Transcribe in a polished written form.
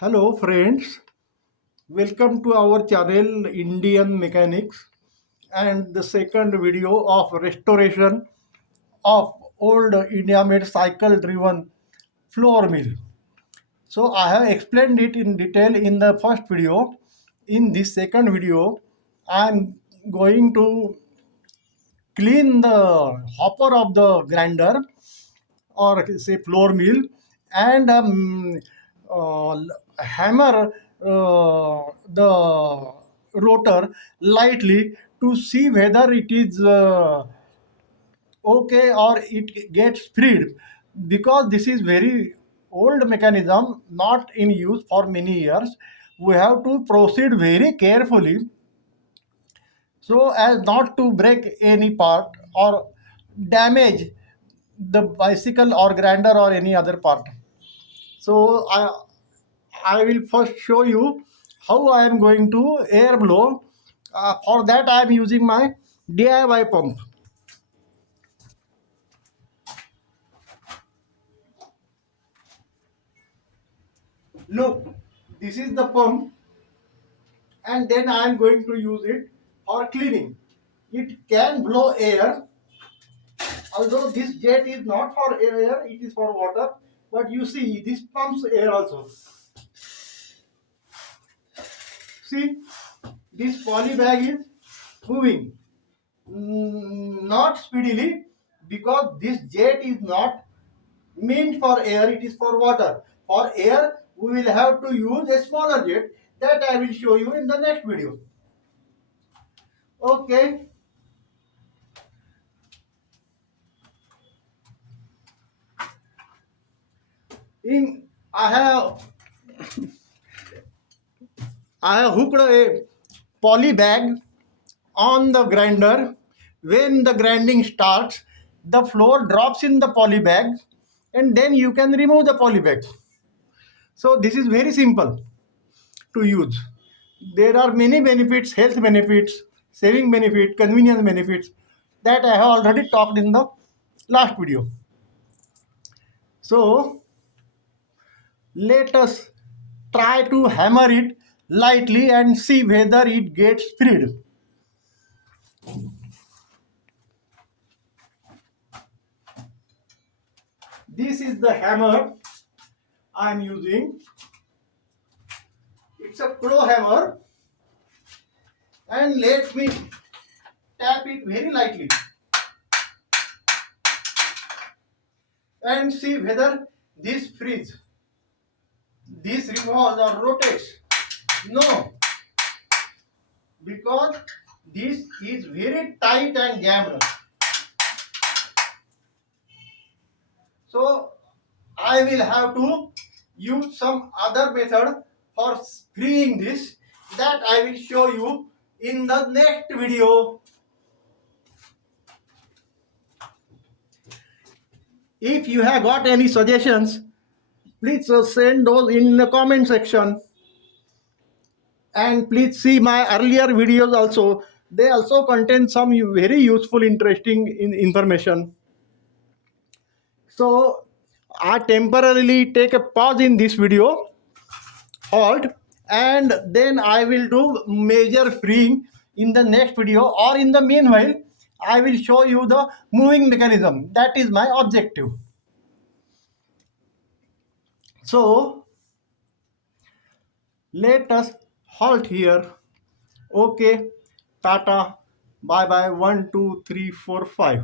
Hello friends, welcome to our channel Indian Mechanics and the second video of restoration of old Indiamade cycle driven floor mill. So I have explained it in detail in the first video. In this second video, I am going to clean the hopper of the grinder or say floor mill and hammer the rotor lightly to see whether it is okay or it gets freed, because this is very old mechanism not in use for many years. We have to proceed very carefully so as not to break any part or damage the bicycle or grinder or any other part. So I will first show you how I am going to air blow. For that I am using my DIY pump. Look, this is the pump, and then I am going to use it for cleaning. It can blow air, although this jet is not for air, it is for water. But you see, this pumps air also. See, this poly bag is moving. Not speedily, because this jet is not meant for air, it is for water. For air we will have to use a smaller jet that I will show you in the next video. Okay, in I have hooked a poly bag on the grinder. When the grinding starts, the floor drops in the poly bag, and then you can remove the poly bag. So this is very simple to use. There are many benefits, health benefits, saving benefit, convenience benefits that I have already talked in the last video. So let us try to hammer it lightly and see whether it gets freed. This is the hammer I am using. It's a pro hammer, and let me tap it very lightly and see whether this frees. This revolves or rotates. No, because this is very tight and jammed. So I will have to use some other method for freeing this, that I will show you in the next video. If you have got any suggestions, please send those in the comment section. And please see my earlier videos also. They also contain some very useful, interesting information. So I temporarily take a pause in this video, halt, and then I will do major freeing in the next video, or in the meanwhile I will show you the moving mechanism. That is my objective. So let us halt here. Okay, tata, bye bye, 1 2 3 4 5.